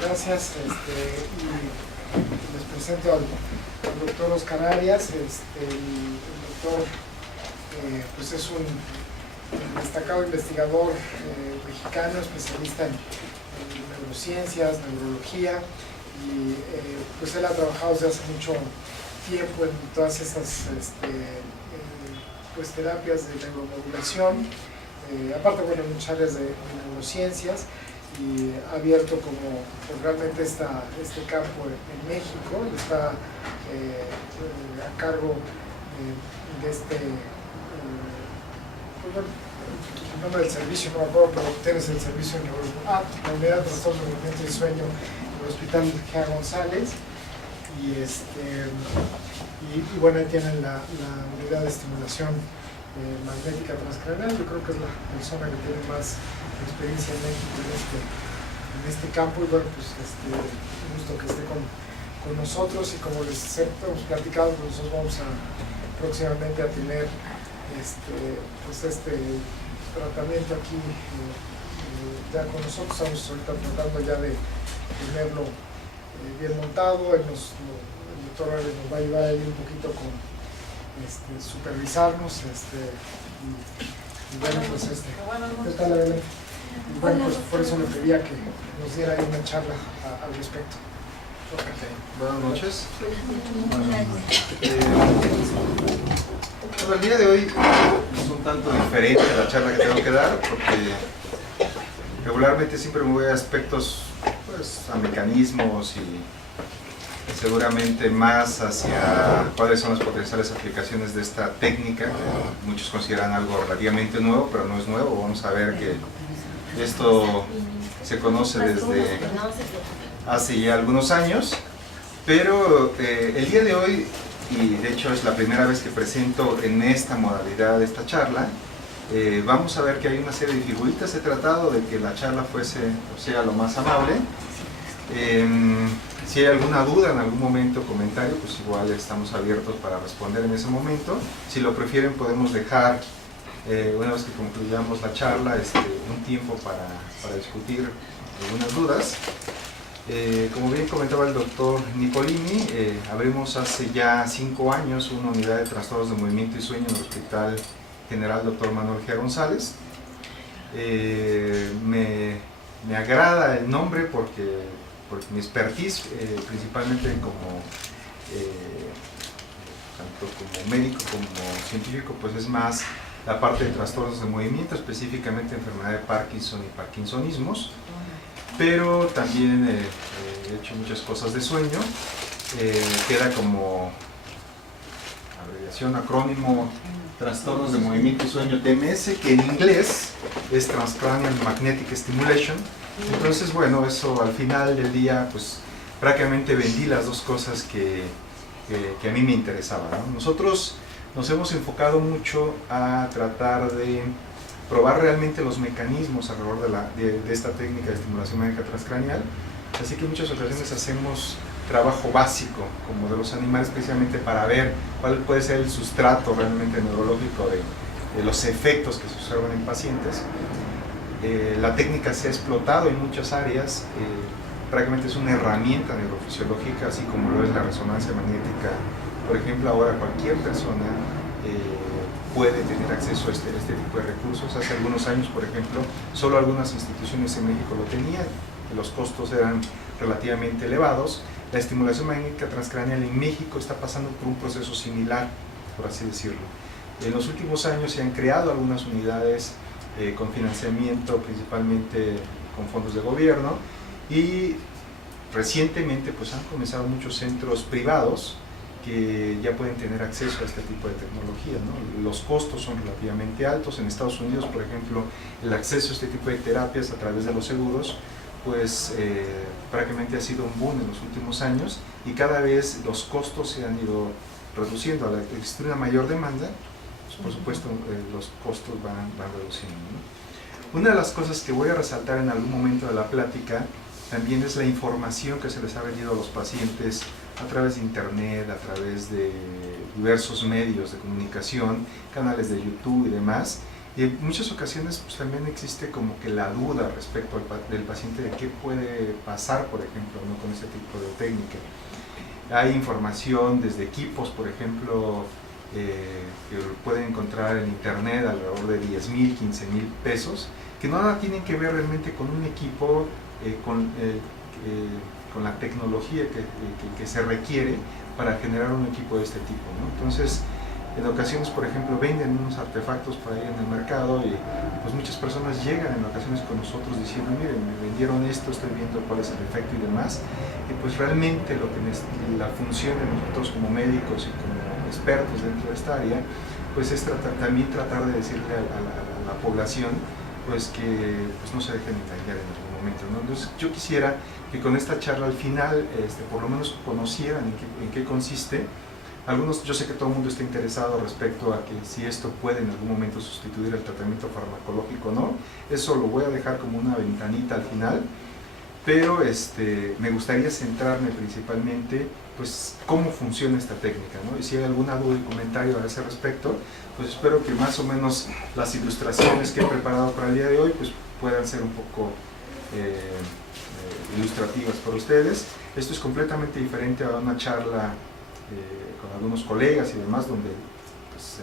Gracias. Y les presento al doctor Oscar Arias. El doctor pues es un destacado investigador mexicano, especialista en neurociencias, neurología, y pues él ha trabajado desde hace mucho tiempo en todas esas pues terapias de neuromodulación, aparte, bueno, en muchas áreas de neurociencias, y ha abierto como pues, realmente este campo en México. Está a cargo de este pues, bueno, el nombre del servicio no me acuerdo, pero tienes el servicio en la unidad de trastornos de movimiento y sueño en el Hospital G. González, y bueno, ahí tienen la unidad de estimulación magnética transcranial. Yo creo que es la persona que tiene más experiencia en México en este campo, y bueno, pues un gusto que esté con nosotros. Y como les hemos platicado, pues nosotros vamos próximamente a tener pues tratamiento aquí ya con nosotros. Estamos ahorita tratando ya de tenerlo bien montado. El doctor Arias nos va a ayudar ahí un poquito con supervisarnos, y bueno, pues ¿qué tal, Evelyn? Y bueno, pues por eso le pedía que nos diera ahí una charla al respecto. Okay. Buenas noches. Bueno, el día de hoy es un tanto diferente a la charla que tengo que dar, porque regularmente siempre me voy a aspectos, pues, a mecanismos y seguramente más hacia cuáles son las potenciales aplicaciones de esta técnica, que muchos consideran algo relativamente nuevo, pero no es nuevo. Vamos a ver que esto se conoce desde hace ya algunos años, pero el día de hoy, y de hecho es la primera vez que presento en esta modalidad esta charla, vamos a ver que hay una serie de figuritas. He tratado de que la charla sea lo más amable. Si hay alguna duda en algún momento, comentario, pues igual estamos abiertos para responder en ese momento. Si lo prefieren, podemos dejar, una vez que concluyamos la charla, un tiempo para discutir algunas dudas. Como bien comentaba el doctor Nicolini, abrimos hace ya 5 años una unidad de trastornos de movimiento y sueño en el Hospital General Dr. Manuel G. González. Me agrada el nombre porque mi expertise, principalmente tanto como médico como científico, pues es más la parte de trastornos de movimiento, específicamente enfermedad de Parkinson y parkinsonismos, pero también he hecho muchas cosas de sueño. Queda como abreviación, acrónimo, trastornos de movimiento y sueño, TMS, que en inglés es Transcranial Magnetic Stimulation. Entonces, bueno, eso al final del día, pues prácticamente vendí las dos cosas que a mí me interesaban, ¿no? Nosotros nos hemos enfocado mucho a tratar de probar realmente los mecanismos alrededor de esta técnica de estimulación magnética transcranial, así que en muchas ocasiones hacemos trabajo básico con modelos animales, precisamente para ver cuál puede ser el sustrato realmente neurológico de los efectos que se observan en pacientes. La técnica se ha explotado en muchas áreas. Prácticamente es una herramienta neurofisiológica, así como lo es la resonancia magnética. Por ejemplo, ahora cualquier persona puede tener acceso a este tipo de recursos. Hace algunos años, por ejemplo, solo algunas instituciones en México lo tenían, los costos eran relativamente elevados. La estimulación magnética transcranial en México está pasando por un proceso similar, por así decirlo. En los últimos años se han creado algunas unidades con financiamiento, principalmente con fondos de gobierno, y recientemente pues han comenzado muchos centros privados que ya pueden tener acceso a este tipo de tecnología, ¿no? Los costos son relativamente altos. En Estados Unidos, por ejemplo, el acceso a este tipo de terapias a través de los seguros, pues prácticamente ha sido un boom en los últimos años, y cada vez los costos se han ido reduciendo. Al existir una mayor demanda, pues, por supuesto los costos van reduciendo, ¿no? Una de las cosas que voy a resaltar en algún momento de la plática también es la información que se les ha vendido a los pacientes a través de internet, a través de diversos medios de comunicación, canales de YouTube y demás, Y en muchas ocasiones pues, también existe como que la duda respecto del paciente de qué puede pasar, por ejemplo, ¿no? Con este tipo de técnica. Hay información desde equipos, por ejemplo, que pueden encontrar en internet alrededor de 10,000, 15,000 pesos, que nada tienen que ver realmente con un equipo, con la tecnología que se requiere para generar un equipo de este tipo, ¿no? Entonces, en ocasiones, por ejemplo, venden unos artefactos por ahí en el mercado y pues muchas personas llegan en ocasiones con nosotros diciendo, miren, me vendieron esto, estoy viendo cuál es el efecto y demás. Y pues realmente la función de nosotros como médicos y como expertos dentro de esta área, pues es también tratar de decirle a la población pues que pues no se dejen engañar en algún momento, ¿no? Entonces yo quisiera que con esta charla al final por lo menos conocieran en qué consiste. Algunos, yo sé que todo el mundo está interesado respecto a que si esto puede en algún momento sustituir el tratamiento farmacológico o no. Eso lo voy a dejar como una ventanita al final, pero me gustaría centrarme principalmente pues cómo funciona esta técnica, ¿no? Y si hay alguna duda y comentario a ese respecto, pues espero que más o menos las ilustraciones que he preparado para el día de hoy pues puedan ser un poco ilustrativas para ustedes. Esto es completamente diferente a una charla con algunos colegas y demás, donde pues,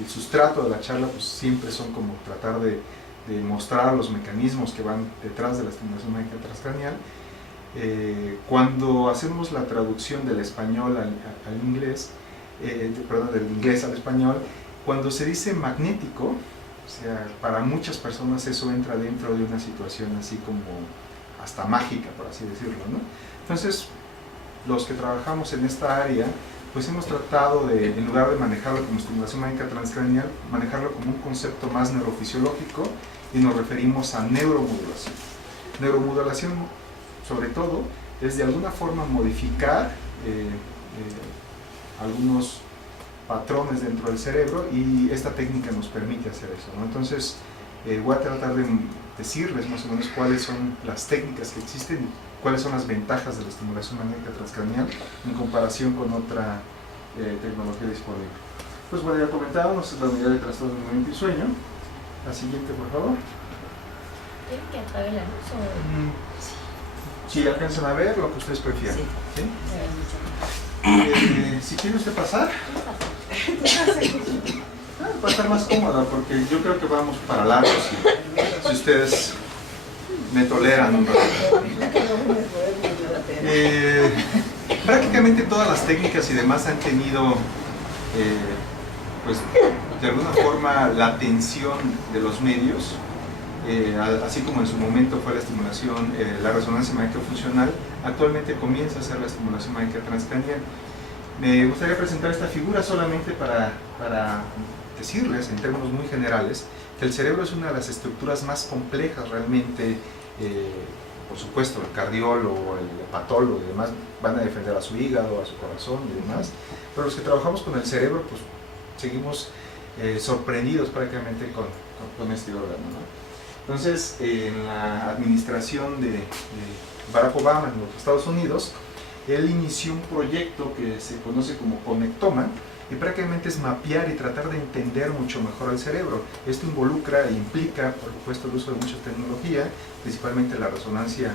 el sustrato de la charla pues, siempre son como tratar de mostrar los mecanismos que van detrás de la estimulación magnética transcranial. Cuando hacemos la traducción del español al inglés, perdón, del inglés al español, cuando se dice magnético, o sea, para muchas personas eso entra dentro de una situación así como hasta mágica, por así decirlo, ¿no? Entonces, los que trabajamos en esta área, pues hemos tratado de, en lugar de manejarlo como estimulación magnética transcranial, manejarlo como un concepto más neurofisiológico y nos referimos a neuromodulación. Neuromodulación, sobre todo, es de alguna forma modificar algunos patrones dentro del cerebro y esta técnica nos permite hacer eso, ¿no? Entonces, voy a tratar de decirles más o menos cuáles son las técnicas que existen, cuáles son las ventajas de la estimulación magnética transcranial en comparación con otra tecnología disponible. Pues bueno, ya comentábamos, es la unidad de trastorno del movimiento y sueño. La siguiente, por favor. ¿Tienen que apagar la luz o...? Si alcanzan a ver, lo que ustedes prefieran. Sí. ¿Sí? Si quiere usted pasar, va a estar más cómoda porque yo creo que vamos para largos si ustedes me toleran un rato. Prácticamente todas las técnicas y demás han tenido pues de alguna forma la atención de los medios, así como en su momento fue la estimulación, la resonancia magnética funcional, actualmente comienza a ser la estimulación magnética transcranial. Me gustaría presentar esta figura solamente para decirles en términos muy generales que el cerebro es una de las estructuras más complejas realmente. Por supuesto, el cardiólogo, el hepatólogo y demás van a defender a su hígado, a su corazón y demás, pero los que trabajamos con el cerebro pues seguimos sorprendidos prácticamente con este órgano, ¿no? Entonces, en la administración de Barack Obama en los Estados Unidos, él inició un proyecto que se conoce como Conectoma, y prácticamente es mapear y tratar de entender mucho mejor el cerebro. Esto involucra e implica, por supuesto, el uso de mucha tecnología, principalmente la resonancia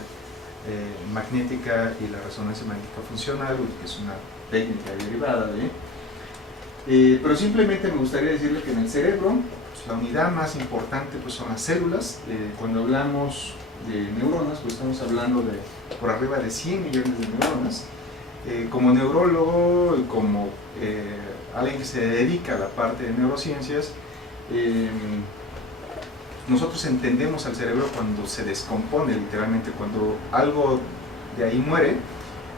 magnética y la resonancia magnética funcional, que es una técnica derivada de... pero simplemente me gustaría decirle que en el cerebro, pues, la unidad más importante pues, son las células. Cuando hablamos de neuronas, pues estamos hablando de por arriba de 100 millones de neuronas. Como neurólogo y como alguien que se dedica a la parte de neurociencias, nosotros entendemos al cerebro cuando se descompone, literalmente, cuando algo de ahí muere.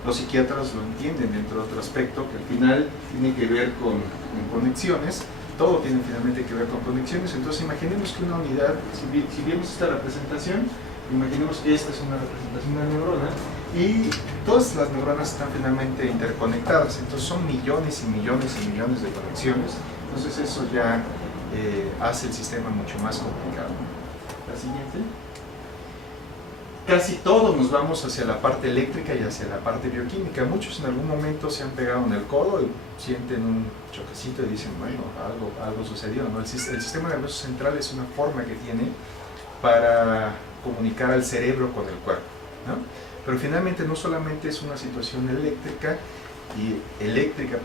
Los psiquiatras lo entienden dentro de otro aspecto que al final tiene que ver con conexiones. Todo tiene finalmente que ver con conexiones. Entonces imaginemos que una unidad, si vemos esta representación, imaginemos que esta es una representación de una neurona y todas las neuronas están finalmente interconectadas, entonces son millones y millones y millones de conexiones. Entonces eso ya hace el sistema mucho más complicado. La siguiente. casi todos nos vamos hacia la parte eléctrica y hacia la parte bioquímica. Muchos en algún momento se han pegado en el codo y sienten un choquecito y dicen, bueno, algo sucedió, ¿no? El sistema nervioso central es una forma que tiene para comunicar al cerebro con el cuerpo, ¿no? Pero finalmente no solamente es una situación eléctrica, y eléctrica,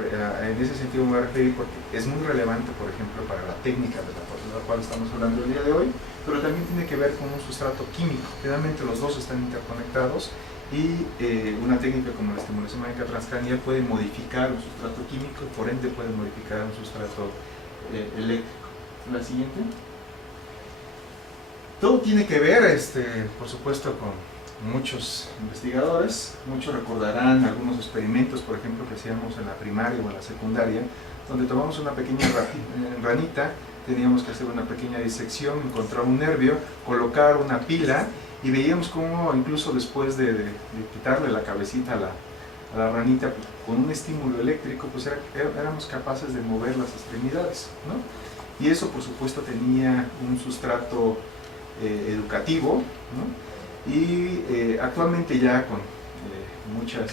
en ese sentido me voy a referir porque es muy relevante, por ejemplo, para la técnica de la cual estamos hablando el día de hoy, pero también tiene que ver con un sustrato químico. Finalmente los dos están interconectados y una técnica como la estimulación magnética transcranial puede modificar un sustrato químico y por ende puede modificar un sustrato eléctrico. La siguiente. Todo tiene que ver, por supuesto, con muchos investigadores. Muchos recordarán algunos experimentos, por ejemplo, que hacíamos en la primaria o en la secundaria, donde tomamos una pequeña ranita, teníamos que hacer una pequeña disección, encontrar un nervio, colocar una pila y veíamos cómo incluso después de quitarle la cabecita a la ranita, con un estímulo eléctrico, pues éramos capaces de mover las extremidades, ¿no? Y eso, por supuesto, tenía un sustrato educativo, ¿no? Y actualmente ya con muchas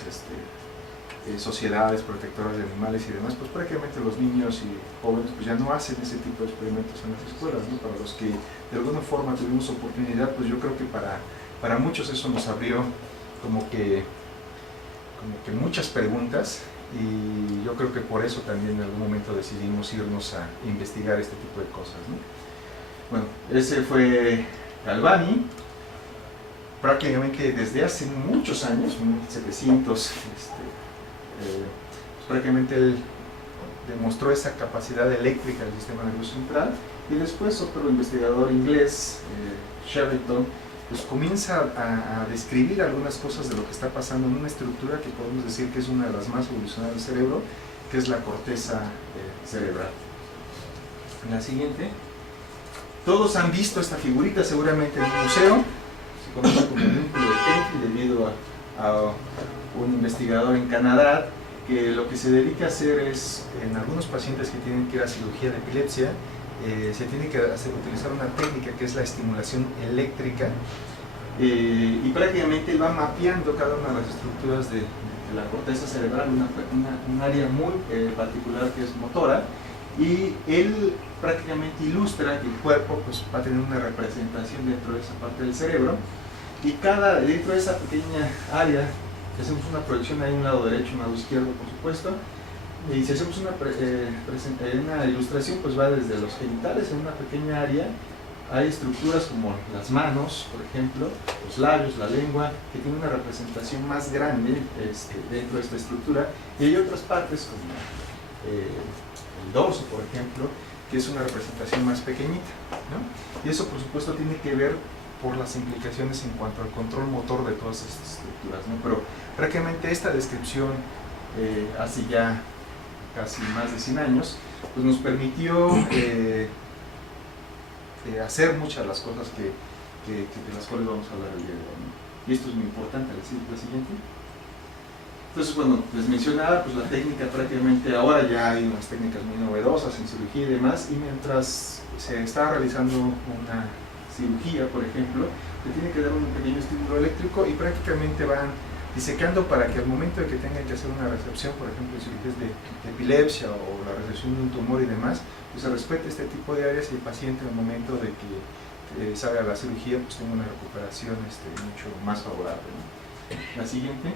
sociedades protectoras de animales y demás, pues prácticamente los niños y jóvenes pues ya no hacen ese tipo de experimentos en las escuelas, ¿no? Para los que de alguna forma tuvimos oportunidad, pues yo creo que para muchos eso nos abrió como que muchas preguntas, y yo creo que por eso también en algún momento decidimos irnos a investigar este tipo de cosas, ¿no? Bueno, ese fue Galvani. Prácticamente desde hace muchos años, 1700, prácticamente él demostró esa capacidad eléctrica del sistema nervioso central, y después otro investigador inglés, Sherrington, pues comienza a describir algunas cosas de lo que está pasando en una estructura que podemos decir que es una de las más evolucionadas del cerebro, que es la corteza cerebral. En la siguiente. Todos han visto esta figurita seguramente en un museo. Se conoce como el vínculo de Petri debido a un investigador en Canadá que lo que se dedica a hacer es, en algunos pacientes que tienen que ir a cirugía de epilepsia, se tiene que utilizar una técnica que es la estimulación eléctrica, y prácticamente él va mapeando cada una de las estructuras de la corteza cerebral, un área muy particular que es motora, y él prácticamente ilustra que el cuerpo pues, va a tener una representación dentro de esa parte del cerebro, y dentro de esa pequeña área, si hacemos una proyección, hay un lado derecho, un lado izquierdo por supuesto, y si hacemos una ilustración, pues va desde los genitales en una pequeña área. Hay estructuras como las manos, por ejemplo, los labios, la lengua, que tienen una representación más grande dentro de esta estructura, y hay otras partes como el dorso, por ejemplo, que es una representación más pequeñita, ¿no? Y eso, por supuesto, tiene que ver por las implicaciones en cuanto al control motor de todas estas estructuras, ¿no? Pero prácticamente esta descripción, hace ya casi más de 100 años, pues nos permitió hacer muchas de las cosas de las cuales vamos a hablar el día de hoy, ¿no? Y esto es muy importante. La siguiente. Entonces, bueno, les mencionaba, pues la técnica prácticamente, ahora ya hay unas técnicas muy novedosas en cirugía y demás, y mientras se está realizando una cirugía, por ejemplo, se tiene que dar un pequeño estímulo eléctrico y prácticamente van disecando para que al momento de que tengan que hacer una recepción, por ejemplo, de cirugías de epilepsia o la recepción de un tumor y demás, pues se respete este tipo de áreas y el paciente en el momento de que salga la cirugía, pues tenga una recuperación mucho más favorable, ¿no? La siguiente.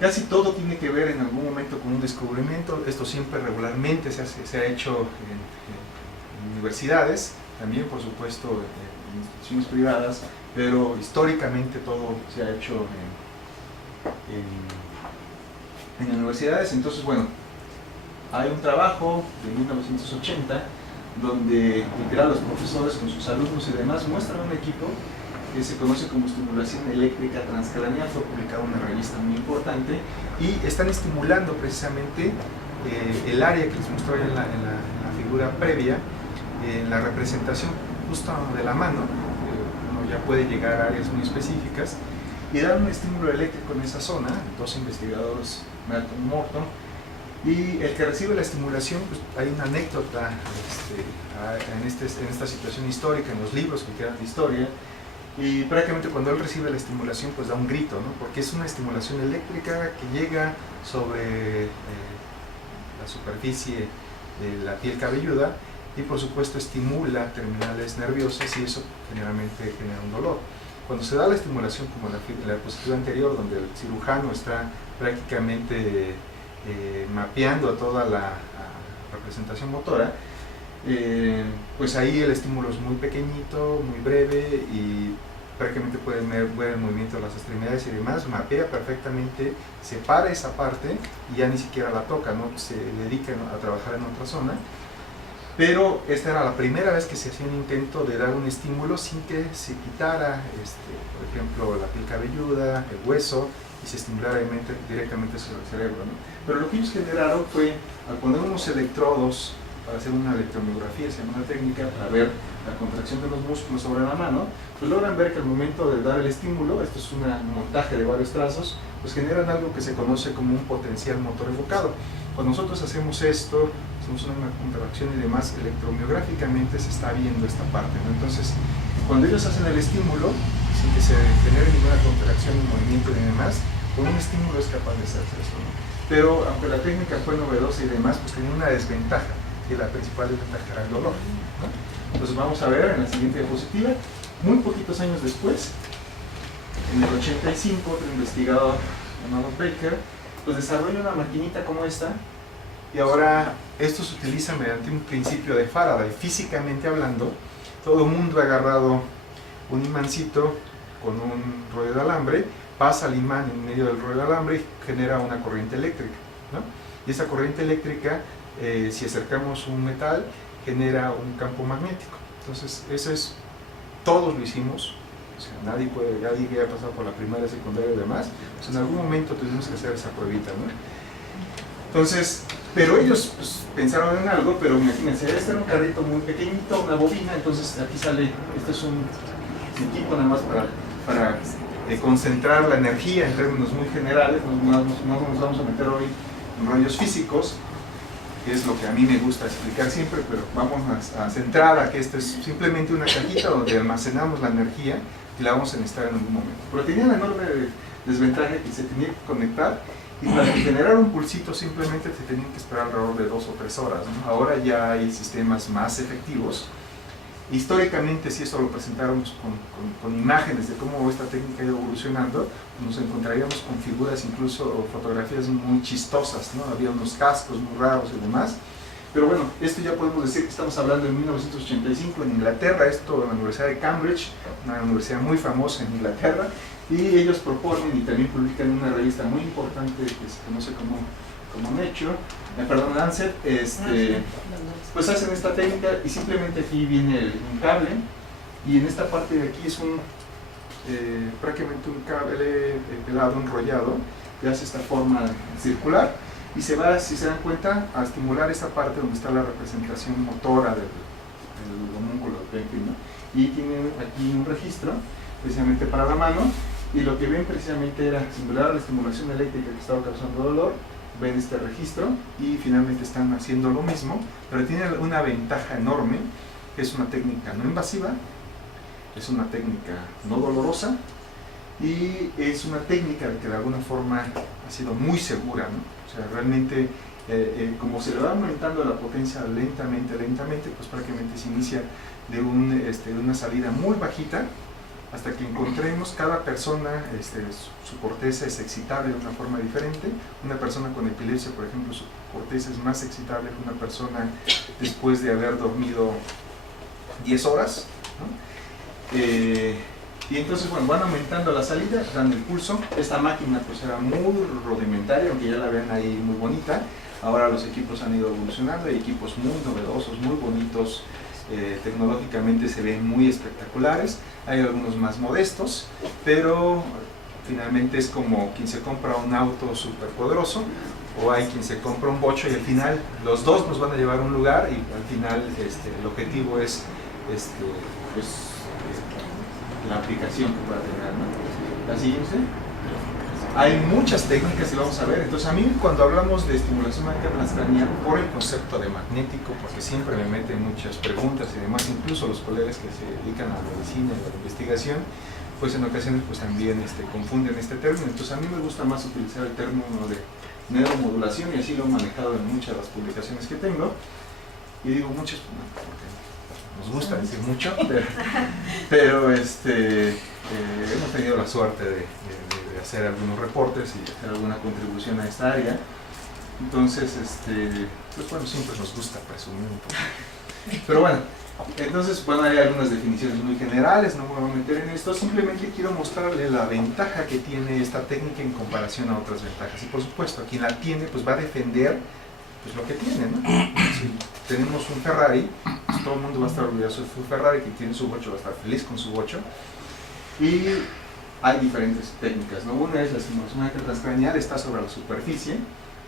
Casi todo tiene que ver en algún momento con un descubrimiento. Esto siempre regularmente se ha hecho en universidades, también por supuesto en instituciones privadas, pero históricamente todo se ha hecho en universidades. Entonces, bueno, hay un trabajo de 1980 donde literal los profesores con sus alumnos y demás muestran un equipo que se conoce como estimulación eléctrica transcraneal. Fue publicado en una revista muy importante y están estimulando precisamente el área que les mostré en la figura previa, en la representación justo de la mano. Uno ya puede llegar a áreas muy específicas y dar un estímulo eléctrico en esa zona. Dos investigadores, Malcolm y Morton, y el que recibe la estimulación, pues hay una anécdota en esta situación histórica, en los libros que quedan de historia, y prácticamente cuando él recibe la estimulación pues da un grito, ¿no? Porque es una estimulación eléctrica que llega sobre la superficie de la piel cabelluda y por supuesto estimula terminales nerviosas y eso generalmente genera un dolor. Cuando se da la estimulación como la diapositiva anterior, donde el cirujano está prácticamente mapeando toda la representación motora, pues ahí el estímulo es muy pequeñito, muy breve y prácticamente pueden ver el movimiento de las extremidades y demás, mapea perfectamente, separa esa parte y ya ni siquiera la toca, ¿no? Se dedica a trabajar en otra zona. Pero esta era la primera vez que se hacía un intento de dar un estímulo sin que se quitara, por ejemplo, la piel cabelluda, el hueso, y se estimulara directamente sobre el cerebro, ¿no? Pero lo que ellos generaron fue, al poner unos electrodos para hacer una electromiografía, se llama una técnica, para ver la contracción de los músculos sobre la mano, pues logran ver que al momento de dar el estímulo, esto es un montaje de varios trazos, pues generan algo que se conoce como un potencial motor evocado. Cuando nosotros hacemos esto, hacemos una contracción y demás, electromiográficamente se está viendo esta parte, ¿no? Entonces, cuando ellos hacen el estímulo, sin que se genere ninguna contracción ni movimiento ni demás, con un estímulo es capaz de hacerse eso, ¿no? Pero aunque la técnica fue novedosa y demás, pues tenía una desventaja, y la principal desventaja era el dolor, ¿no? Entonces vamos a ver en la siguiente diapositiva, muy poquitos años después, en el 85, otro investigador llamado Baker, pues desarrolla una maquinita como esta, y ahora esto se utiliza mediante un principio de Faraday. Físicamente hablando, todo el mundo ha agarrado un imancito con un rollo de alambre, pasa el imán en medio del rollo de alambre y genera una corriente eléctrica, ¿no? Y esa corriente eléctrica, si acercamos un metal, genera un campo magnético. Entonces, eso es, todos lo hicimos. O sea, nadie que haya pasado por la primaria, secundaria y demás, pues en algún momento tuvimos que hacer esa pruebita, ¿no? Entonces, pero ellos pues, pensaron en algo, pero imagínense, este era un carrito muy pequeñito, una bobina, entonces aquí sale, este es un equipo nada más para concentrar la energía en términos muy generales, no nos vamos a meter hoy en rollos físicos, que es lo que a mí me gusta explicar siempre, pero vamos a centrar a que esto es simplemente una cajita donde almacenamos la energía y la vamos a necesitar en algún momento. Pero tenía la enorme desventaja que se tenía que conectar y para generar un pulsito simplemente se tenían que esperar alrededor de 2 o 3 horas, ¿no? Ahora ya hay sistemas más efectivos. Históricamente, si esto lo presentáramos con imágenes de cómo esta técnica ha ido evolucionando, nos encontraríamos con figuras, incluso o fotografías muy chistosas, ¿no? Había unos cascos muy raros y demás. Pero bueno, esto ya podemos decir que estamos hablando de 1985 en Inglaterra, esto en la Universidad de Cambridge, una universidad muy famosa en Inglaterra, y ellos proponen y también publican en una revista muy importante que se conoce como Nature, Lancet, pues hacen esta técnica y simplemente aquí viene un cable y en esta parte de aquí es prácticamente un cable pelado, enrollado, que hace esta forma circular y se va, si se dan cuenta, a estimular esta parte donde está la representación motora del homúnculo, ¿no? Y tiene aquí un registro precisamente para la mano y lo que ven precisamente era simular la estimulación eléctrica que estaba causando dolor. Ven este registro y finalmente están haciendo lo mismo, pero tiene una ventaja enorme, que es una técnica no invasiva, es una técnica no dolorosa y es una técnica que de alguna forma ha sido muy segura, ¿no? O sea, realmente como se le va aumentando la potencia lentamente, pues prácticamente se inicia de una salida muy bajita hasta que encontremos cada persona, su corteza es excitable de una forma diferente. Una persona con epilepsia, por ejemplo, su corteza es más excitable que una persona después de haber dormido 10 horas, ¿no? Y entonces, bueno, van aumentando la salida, dan el pulso. Esta máquina pues era muy rudimentaria, aunque ya la ven ahí muy bonita. Ahora los equipos han ido evolucionando, hay equipos muy novedosos, muy bonitos, tecnológicamente se ven muy espectaculares. Hay algunos más modestos, pero finalmente es como quien se compra un auto súper poderoso o hay quien se compra un bocho y al final los dos nos van a llevar a un lugar y al final el objetivo es la aplicación que pueda tener, ¿no? La siguiente. Hay muchas técnicas y vamos a ver. Entonces a mí cuando hablamos de estimulación magnética transcranial, por el concepto de magnético, porque siempre me meten muchas preguntas y demás, incluso los colegas que se dedican a la medicina y a la investigación, pues en ocasiones pues también confunden este término. Entonces a mí me gusta más utilizar el término de neuromodulación, y así lo he manejado en muchas de las publicaciones que tengo. Y digo muchas, porque nos gusta decir mucho, pero hemos tenido la suerte de hacer algunos reportes y hacer alguna contribución a esta área. Entonces, pues bueno, siempre nos gusta presumir un poco. Pero bueno, entonces, bueno, hay algunas definiciones muy generales, no me voy a meter en esto, simplemente quiero mostrarle la ventaja que tiene esta técnica en comparación a otras ventajas. Y por supuesto, quien la tiene, pues va a defender pues lo que tiene, ¿no? Si tenemos un Ferrari, pues todo el mundo va a estar orgulloso de su Ferrari, quien tiene su bocho va a estar feliz con su bocho. Y hay diferentes técnicas, ¿no? Una es la estimulación magnética transcraneal, está sobre la superficie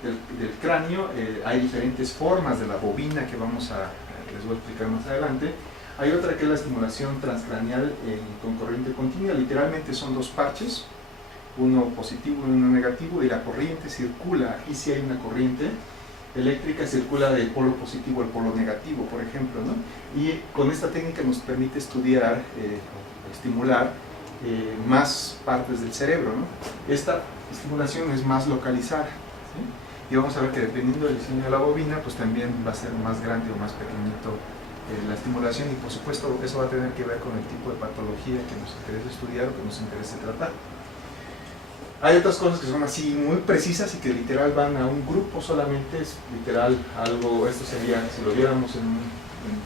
del cráneo. Hay diferentes formas de la bobina que les voy a explicar más adelante. Hay otra que es la estimulación transcraneal con corriente continua. Literalmente son dos parches, uno positivo y uno negativo, y la corriente circula. Aquí sí hay una corriente eléctrica, circula del polo positivo al polo negativo, por ejemplo, ¿no? Y con esta técnica nos permite estudiar o estimular más partes del cerebro, ¿no? Esta estimulación es más localizada, ¿sí? Y vamos a ver que dependiendo del diseño de la bobina, pues también va a ser más grande o más pequeñito la estimulación, y por supuesto eso va a tener que ver con el tipo de patología que nos interesa estudiar o que nos interesa tratar. Hay otras cosas que son así muy precisas y que literal van a un grupo solamente, es literal algo, esto sería, si lo viéramos en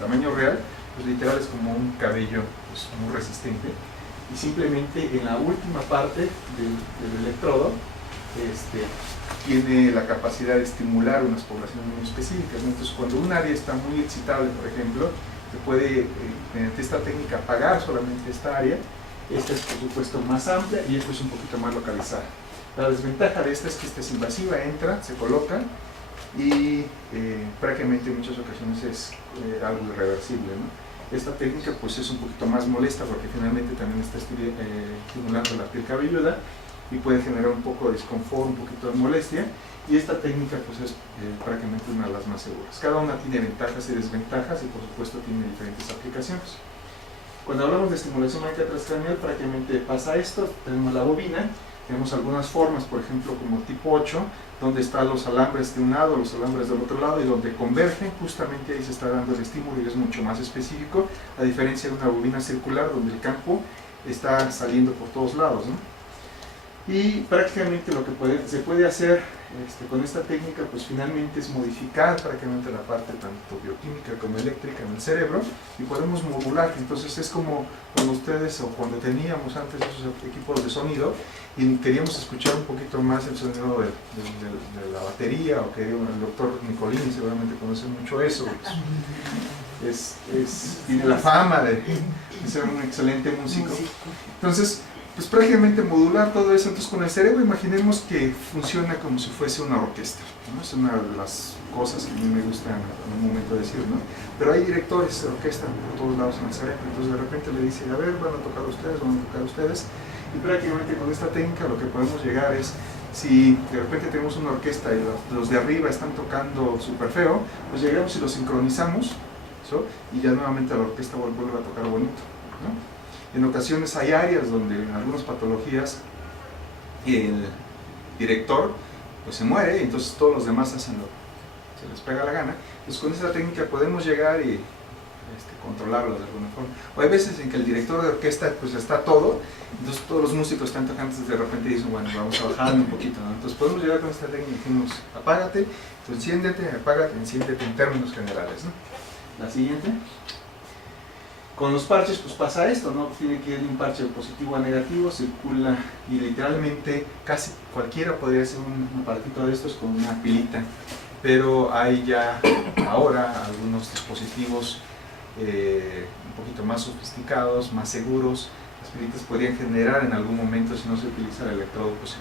tamaño real, pues literal es como un cabello pues, muy resistente, y simplemente en la última parte del electrodo tiene la capacidad de estimular unas poblaciones muy específicas, ¿no? Entonces cuando un área está muy excitable, por ejemplo, se puede mediante esta técnica apagar solamente esta área. Esta es por supuesto más amplia y esta es un poquito más localizada. La desventaja de esta es que esta es invasiva, entra, se coloca y prácticamente en muchas ocasiones es algo irreversible, ¿no? Esta técnica pues es un poquito más molesta porque finalmente también está estimulando la piel cabelluda y puede generar un poco de desconfort, un poquito de molestia, y esta técnica pues es prácticamente una de las más seguras. Cada una tiene ventajas y desventajas y por supuesto tiene diferentes aplicaciones. Cuando hablamos de estimulación magnética transcraneal, prácticamente pasa esto. Tenemos la bobina, tenemos algunas formas, por ejemplo como tipo 8, donde están los alambres de un lado, los alambres del otro lado, y donde convergen, justamente ahí se está dando el estímulo y es mucho más específico, a diferencia de una bobina circular donde el campo está saliendo por todos lados, ¿no? Y prácticamente lo que se puede hacer con esta técnica, pues finalmente es modificar prácticamente la parte tanto bioquímica como eléctrica en el cerebro, y podemos modular. Entonces es como cuando ustedes, o cuando teníamos antes esos equipos de sonido y queríamos escuchar un poquito más el sonido de la batería, o que el doctor Nicolini seguramente conoce mucho eso, pues, tiene la fama de ser un excelente músico. Entonces pues prácticamente modular todo eso. Entonces con el cerebro imaginemos que funciona como si fuese una orquesta, ¿no? Es una de las cosas que a mí me gusta en un momento decir, ¿no? Pero hay directores de orquesta por todos lados en el cerebro, entonces de repente le dice, a ver, van a tocar ustedes, y prácticamente con esta técnica lo que podemos llegar es, si de repente tenemos una orquesta y los de arriba están tocando súper feo, pues llegamos y los sincronizamos, ¿so? Y ya nuevamente la orquesta vuelve a tocar bonito, ¿no? En ocasiones hay áreas donde en algunas patologías el director pues se muere, y entonces todos los demás hacen lo que se les pega la gana. Entonces con esta técnica podemos llegar y controlarlo de alguna forma. O hay veces en que el director de orquesta pues está todo, entonces todos los músicos están tocando, de repente dicen, bueno, vamos a bajarle un poquito, ¿no? Entonces podemos llegar con esta técnica y decimos, apágate, tú enciéndete, apágate, enciéndete en términos generales, ¿no? La siguiente. Con los parches pues pasa esto, ¿no? Tiene que ir de un parche de positivo a negativo, circula, y literalmente casi cualquiera podría hacer un aparatito de estos con una pilita, pero hay ya ahora algunos dispositivos un poquito más sofisticados, más seguros. Las pilitas podrían generar en algún momento, si no se utiliza el electrodo pues,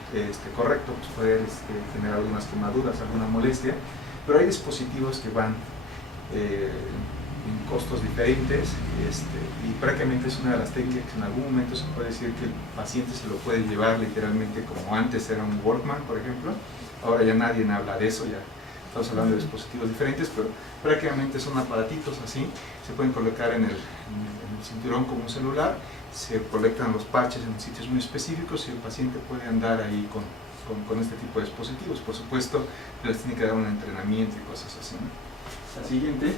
correcto, pues poder generar algunas quemaduras, alguna molestia, pero hay dispositivos que van en costos diferentes, y prácticamente es una de las técnicas que en algún momento se puede decir que el paciente se lo puede llevar literalmente como antes era un Walkman, por ejemplo. Ahora ya nadie habla de eso, ya estamos hablando de dispositivos diferentes, pero prácticamente son aparatitos así, se pueden colocar en el cinturón como un celular, se colectan los parches en sitios muy específicos y el paciente puede andar ahí con este tipo de dispositivos. Por supuesto, les tiene que dar un entrenamiento y cosas así, ¿no? La siguiente.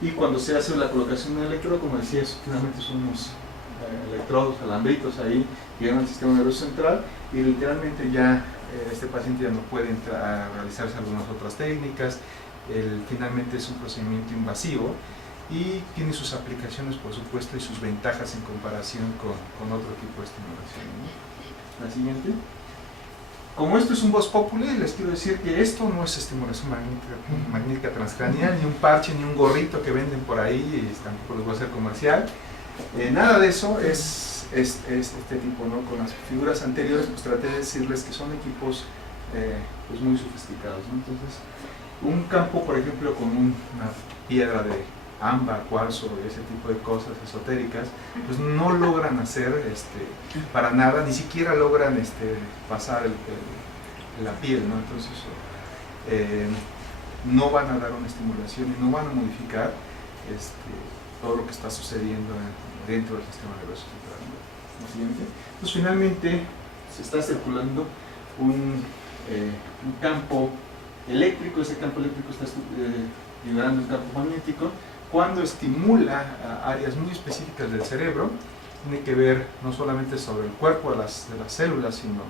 Y cuando se hace la colocación del electrodo, como decía, finalmente son unos electrodos, alambritos ahí, llegan al sistema nervioso central y literalmente ya este paciente ya no puede entrar a realizarse algunas otras técnicas. Finalmente es un procedimiento invasivo y tiene sus aplicaciones, por supuesto, y sus ventajas en comparación con otro tipo de estimulación, ¿no? La siguiente. Como esto es un vox populi, les quiero decir que esto no es estimulación magnética transcranial, ni un parche, ni un gorrito que venden por ahí, y tampoco les voy a hacer comercial. Nada de eso es este tipo, ¿no? Con las figuras anteriores, pues traté de decirles que son equipos pues muy sofisticados, ¿no? Entonces, un campo, por ejemplo, con una piedra de ámbar, cuarzo y ese tipo de cosas esotéricas, pues no logran hacer para nada, ni siquiera logran pasar la piel, ¿no? Entonces no van a dar una estimulación y no van a modificar todo lo que está sucediendo dentro del sistema nervioso central, ¿no? Lo siguiente. Pues finalmente se está circulando un campo eléctrico, ese campo eléctrico está liberando un campo magnético. Cuando estimula a áreas muy específicas del cerebro, tiene que ver no solamente sobre el cuerpo de las células, sino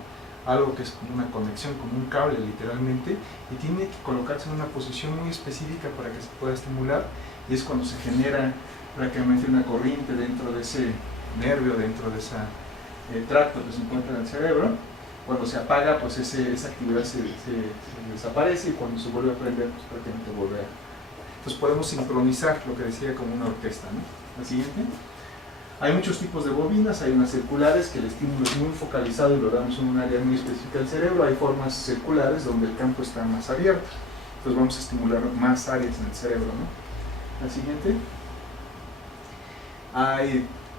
algo que es como una conexión, como un cable literalmente, y tiene que colocarse en una posición muy específica para que se pueda estimular, y es cuando se genera prácticamente una corriente dentro de ese nervio, dentro de ese tracto que se encuentra en el cerebro. Cuando se apaga, pues esa actividad se desaparece, y cuando se vuelve a prender, pues prácticamente vuelve a... Entonces podemos sincronizar lo que decía como una orquesta, ¿no? La siguiente. Hay muchos tipos de bobinas, hay unas circulares que el estímulo es muy focalizado y lo damos en un área muy específica del cerebro. Hay formas circulares donde el campo está más abierto, entonces vamos a estimular más áreas en el cerebro, ¿no? La siguiente.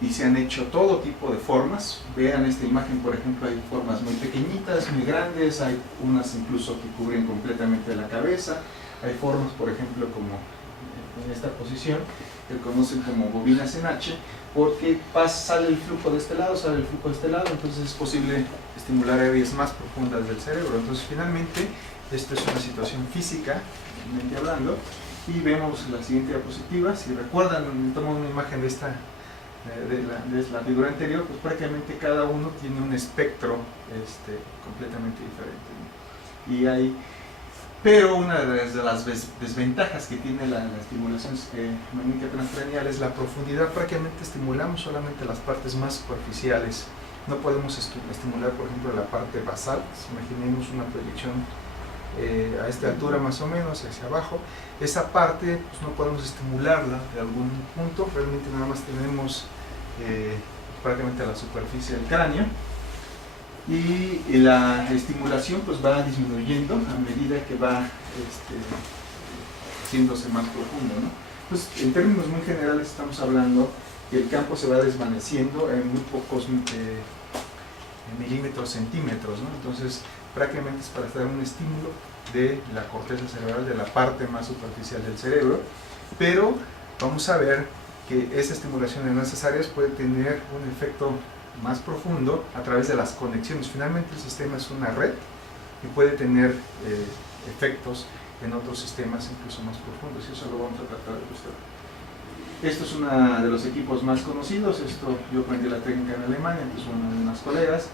Y se han hecho todo tipo de formas. Vean esta imagen, por ejemplo, hay formas muy pequeñitas, muy grandes, hay unas incluso que cubren completamente la cabeza. Hay formas, por ejemplo, como en esta posición, que conocen como bobinas en H, porque sale el flujo de este lado, sale el flujo de este lado, entonces es posible estimular áreas más profundas del cerebro. Entonces, finalmente, esto es una situación física, hablando, y vemos la siguiente diapositiva. Si recuerdan, tomo una imagen de la figura anterior, pues prácticamente cada uno tiene un espectro completamente diferente, ¿no? Pero una de las desventajas que tiene la estimulación magnética transcranial es la profundidad. Prácticamente estimulamos solamente las partes más superficiales. No podemos estimular, por ejemplo, la parte basal. Imaginemos una proyección a esta altura más o menos, hacia abajo. Esa parte pues, no podemos estimularla de algún punto. Realmente nada más tenemos prácticamente la superficie del cráneo. Y la estimulación pues va disminuyendo a medida que va haciéndose más profundo, ¿no? Pues en términos muy generales estamos hablando que el campo se va desvaneciendo en muy pocos milímetros, centímetros, ¿no? Entonces prácticamente es para dar un estímulo de la corteza cerebral, de la parte más superficial del cerebro, pero vamos a ver que esa estimulación en esas áreas puede tener un efecto más profundo a través de las conexiones. Finalmente el sistema es una red y puede tener efectos en otros sistemas incluso más profundos, y eso lo vamos a tratar de ilustrar. Esto es uno de los equipos más conocidos. Yo aprendí la técnica en Alemania, entonces uno de unas colegas.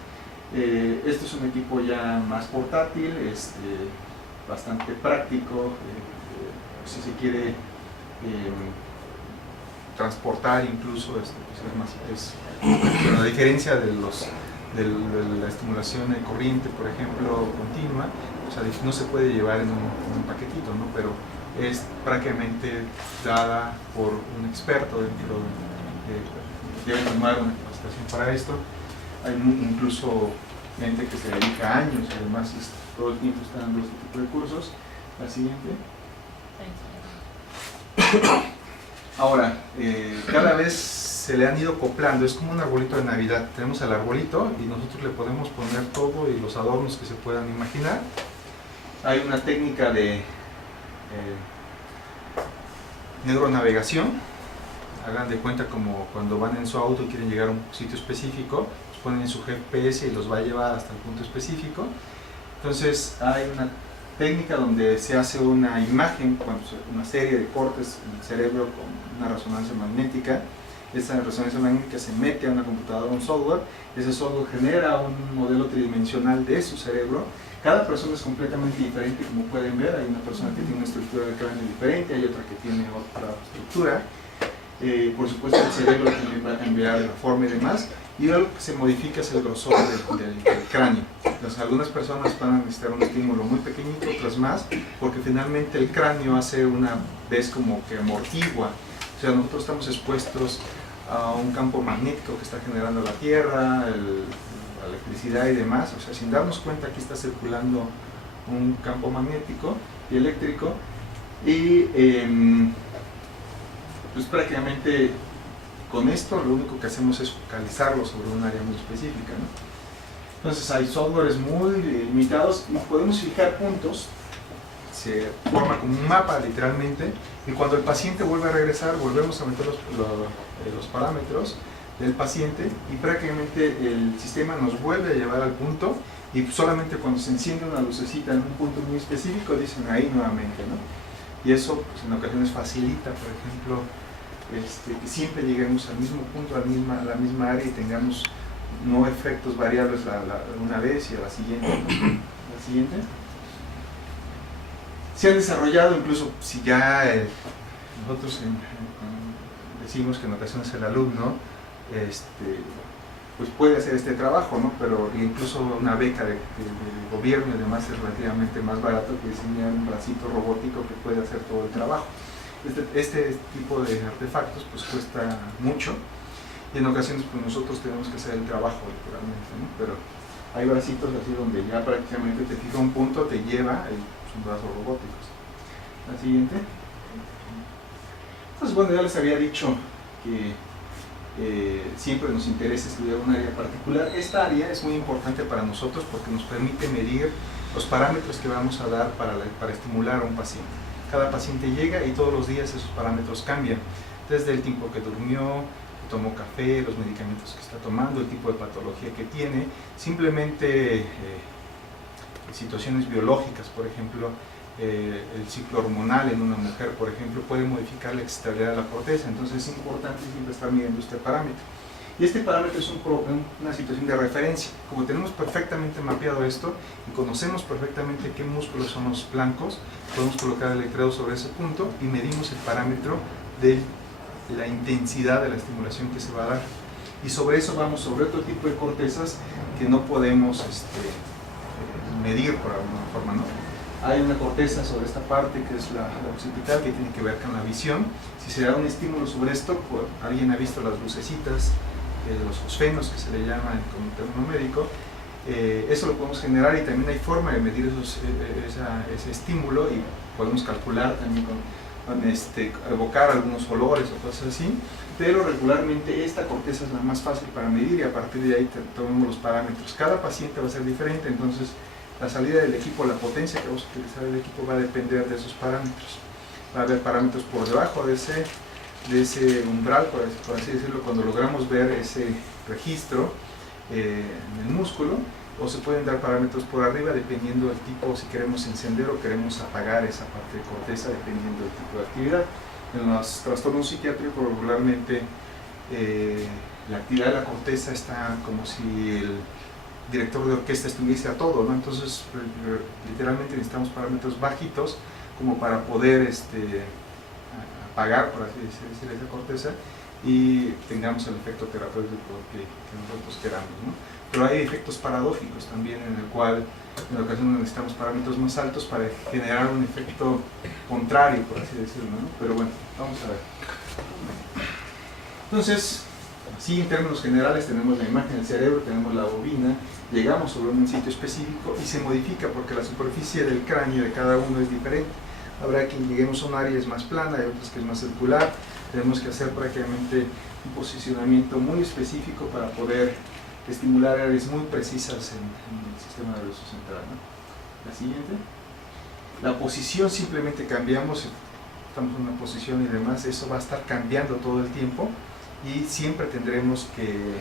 Este es un equipo ya más portátil, bastante práctico, si se quiere transportar incluso, pero a diferencia de la estimulación de corriente, por ejemplo, continua, o sea, no se puede llevar en un paquetito, ¿no? Pero es prácticamente dada por un experto dentro debe tomar una capacitación para esto. Hay incluso gente que se dedica años y además todo el tiempo está dando este tipo de cursos. La siguiente. Ahora, cada vez se le han ido acoplando, es como un arbolito de Navidad. Tenemos el arbolito y nosotros le podemos poner todo y los adornos que se puedan imaginar. Hay una técnica de neuronavegación. Hagan de cuenta como cuando van en su auto y quieren llegar a un sitio específico, pues ponen en su GPS y los va a llevar hasta el punto específico. Entonces hay una técnica donde se hace una imagen, una serie de cortes en el cerebro con una resonancia magnética. Esa resonancia magnética se mete a una computadora, un software, ese software genera un modelo tridimensional de su cerebro. Cada persona es completamente diferente, como pueden ver. Hay una persona que tiene una estructura de cráneo diferente, hay otra que tiene otra estructura. Por supuesto el cerebro también va a cambiar la forma y demás, y algo que se modifica es el grosor del cráneo. Entonces algunas personas van a necesitar un estímulo muy pequeñito, otras más, porque finalmente el cráneo hace una vez como que amortigua. O sea, nosotros estamos expuestos a un campo magnético que está generando la Tierra, la electricidad y demás. O sea, sin darnos cuenta aquí está circulando un campo magnético y eléctrico, y pues prácticamente con esto lo único que hacemos es focalizarlo sobre un área muy específica, ¿no? Entonces hay softwares muy limitados y podemos fijar puntos, se forma como un mapa literalmente, y cuando el paciente vuelve a regresar volvemos a meter los parámetros del paciente y prácticamente el sistema nos vuelve a llevar al punto, y solamente cuando se enciende una lucecita en un punto muy específico dicen ahí nuevamente, ¿no? Y eso pues, en ocasiones facilita, por ejemplo, que siempre lleguemos al mismo punto, a la misma área, y tengamos no efectos variables una vez y a la siguiente, ¿no? La siguiente. Se han desarrollado, incluso si ya nosotros decimos que en ocasiones el alumno pues puede hacer este trabajo, ¿no? Pero incluso una beca del gobierno y demás es relativamente más barato que diseñar un bracito robótico que puede hacer todo el trabajo. Este tipo de artefactos pues cuesta mucho, y en ocasiones pues nosotros tenemos que hacer el trabajo literalmente, ¿no? Pero hay bracitos así donde ya prácticamente te fija un punto, te lleva, son brazos robóticos. La siguiente. Entonces bueno, ya les había dicho que siempre nos interesa estudiar un área particular. Esta área es muy importante para nosotros porque nos permite medir los parámetros que vamos a dar para estimular a un paciente. Cada paciente llega y todos los días esos parámetros cambian, desde el tiempo que durmió, que tomó café, los medicamentos que está tomando, el tipo de patología que tiene, simplemente situaciones biológicas, por ejemplo, el ciclo hormonal en una mujer, por ejemplo, puede modificar la excitabilidad de la corteza. Entonces es importante siempre estar midiendo este parámetro. Y este parámetro es una situación de referencia. Como tenemos perfectamente mapeado esto y conocemos perfectamente qué músculos son los blancos, podemos colocar el electrodo sobre ese punto y medimos el parámetro de la intensidad de la estimulación que se va a dar. Y sobre eso vamos sobre otro tipo de cortezas que no podemos medir por alguna forma, ¿no? Hay una corteza sobre esta parte que es la occipital, que tiene que ver con la visión. Si se da un estímulo sobre esto, pues, alguien ha visto las lucecitas, los fosfenos que se le llaman con un término médico, eso lo podemos generar, y también hay forma de medir ese estímulo, y podemos calcular también evocar algunos olores o cosas así, pero regularmente esta corteza es la más fácil para medir, y a partir de ahí tomamos los parámetros. Cada paciente va a ser diferente, entonces la salida del equipo, la potencia que vamos a utilizar del equipo va a depender de esos parámetros. Va a haber parámetros por debajo de ese umbral, por así decirlo, cuando logramos ver ese registro en el músculo, o se pueden dar parámetros por arriba dependiendo del tipo, si queremos encender o queremos apagar esa parte de corteza, dependiendo del tipo de actividad. En los trastornos psiquiátricos regularmente la actividad de la corteza está como si el director de orquesta estuviese a todo, ¿no? Entonces literalmente necesitamos parámetros bajitos como para poder apagar, por así decir, esa corteza, y tengamos el efecto terapéutico que nosotros queramos, ¿no? Pero hay efectos paradójicos también, en el cual en ocasiones necesitamos parámetros más altos para generar un efecto contrario, por así decirlo, ¿no? Pero bueno, vamos a ver. Entonces, así en términos generales tenemos la imagen del cerebro, tenemos la bobina, llegamos sobre un sitio específico y se modifica porque la superficie del cráneo de cada uno es diferente. Habrá que lleguemos a un área es más plana, hay otras que es más circular. Tenemos que hacer prácticamente un posicionamiento muy específico para poder estimular áreas muy precisas en el sistema nervioso central, ¿no? La siguiente. la posición simplemente cambiamos, estamos en una posición y demás, eso va a estar cambiando todo el tiempo y siempre tendremos que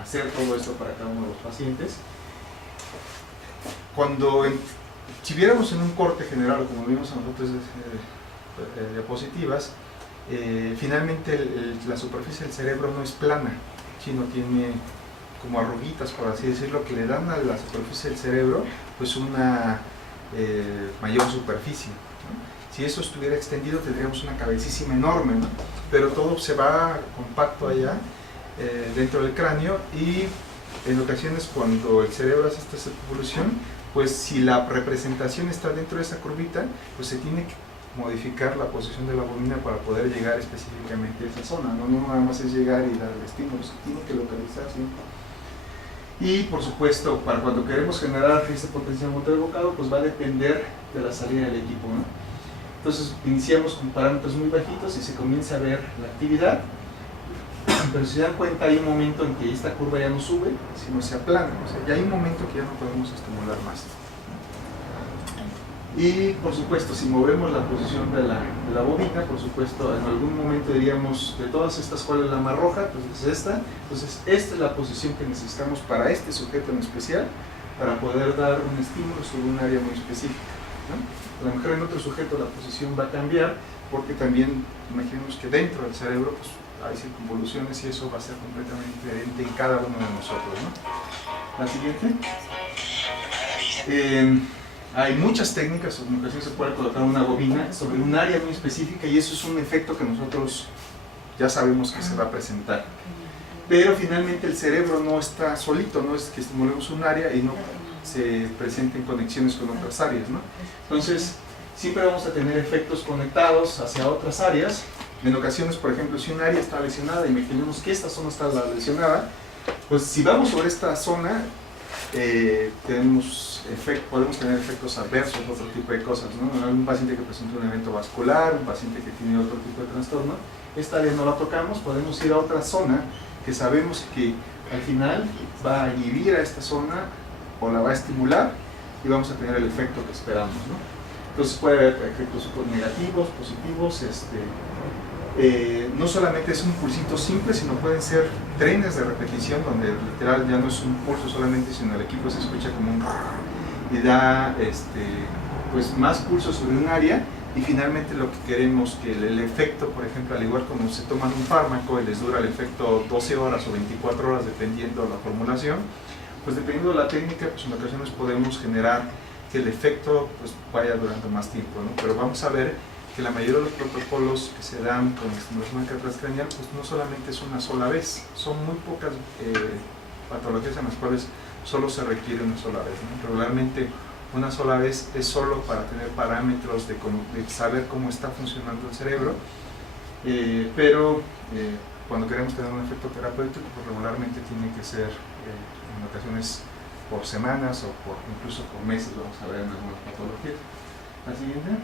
hacer todo esto para cada uno de los pacientes. Si viéramos en un corte general, o como vimos en nosotros diapositivas, finalmente la superficie del cerebro no es plana, sino tiene como arruguitas, por así decirlo, que le dan a la superficie del cerebro pues una mayor superficie, ¿no? Si eso estuviera extendido tendríamos una cabecísima enorme, ¿no? Pero todo se va compacto allá dentro del cráneo, y en ocasiones cuando el cerebro hace esta evolución, pues si la representación está dentro de esa curvita, pues se tiene que modificar la posición de la bobina para poder llegar específicamente a esa zona, no nada más es llegar y dar el estímulo, se tiene que localizar siempre. Y por supuesto, para cuando queremos generar este potencial motor evocado, pues va a depender de la salida del equipo, ¿no? Entonces iniciamos con parámetros muy bajitos y se comienza a ver la actividad, pero si se dan cuenta hay un momento en que esta curva ya no sube, sino se aplana, o sea, ya hay un momento que ya no podemos estimular más. Y por supuesto, si movemos la posición de la bobina, por supuesto, en algún momento diríamos, de todas estas, ¿cuál es la más roja? Pues es esta. Entonces, esta es la posición que necesitamos para este sujeto en especial, para poder dar un estímulo sobre un área muy específica, ¿no? A lo mejor en otro sujeto la posición va a cambiar, porque también, imaginemos que dentro del cerebro, pues, hay circunvoluciones y eso va a ser completamente diferente en cada uno de nosotros, ¿no? La siguiente. Hay muchas técnicas, en ocasiones se puede colocar una bobina sobre un área muy específica y eso es un efecto que nosotros ya sabemos que se va a presentar. Pero finalmente el cerebro no está solito, no es que estimulemos un área y no se presenten conexiones con otras áreas, ¿no? Entonces, siempre vamos a tener efectos conectados hacia otras áreas. En ocasiones, por ejemplo, si un área está lesionada, imaginemos que esta zona está lesionada, pues si vamos sobre esta zona, podemos tener efectos adversos, otro tipo de cosas, ¿no? Un paciente que presenta un evento vascular, un paciente que tiene otro tipo de trastorno, esta área no la tocamos, podemos ir a otra zona que sabemos que al final va a inhibir a esta zona o la va a estimular y vamos a tener el efecto que esperamos, ¿no? Entonces puede haber efectos negativos, positivos, no solamente es un pulsito simple, sino pueden ser trenes de repetición donde literal ya no es un pulso solamente, sino el equipo se escucha como un y da pues más pulsos sobre un área, y finalmente lo que queremos que el efecto, por ejemplo, al igual como se toman un fármaco y les dura el efecto 12 horas o 24 horas dependiendo de la formulación, pues dependiendo de la técnica, pues en ocasiones podemos generar que el efecto pues vaya durando más tiempo, ¿no? Pero vamos a ver que la mayoría de los protocolos que se dan con estimulación transcranial pues no solamente es una sola vez, son muy pocas patologías en las cuales solo se requiere una sola vez, ¿no? Regularmente una sola vez es solo para tener parámetros de saber cómo está funcionando el cerebro, pero cuando queremos tener un efecto terapéutico pues regularmente tiene que ser en ocasiones por semanas o incluso por meses, vamos a ver en algunas patologías. La siguiente.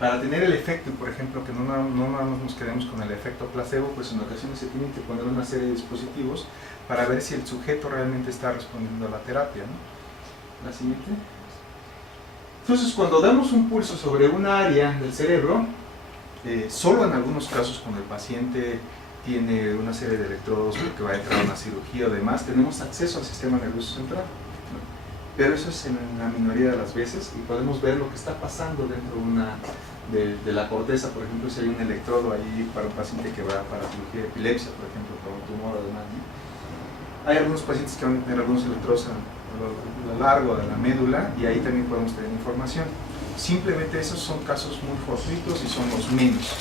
Para tener el efecto, por ejemplo, que no nos quedemos con el efecto placebo, pues en ocasiones se tienen que poner una serie de dispositivos para ver si el sujeto realmente está respondiendo a la terapia, ¿no? La siguiente. Entonces, cuando damos un pulso sobre una área del cerebro, solo en algunos casos cuando el paciente tiene una serie de electrodos porque va a entrar a una cirugía o demás, tenemos acceso al sistema nervioso central, ¿no? Pero eso es en la minoría de las veces y podemos ver lo que está pasando dentro de la corteza. Por ejemplo, si hay un electrodo ahí para un paciente que va para cirugía de epilepsia, por ejemplo, para un tumor o demás, ¿no? Hay algunos pacientes que van a tener algunos electrodos a lo largo de la médula y ahí también podemos tener información. Simplemente esos son casos muy fortuitos y son los menos.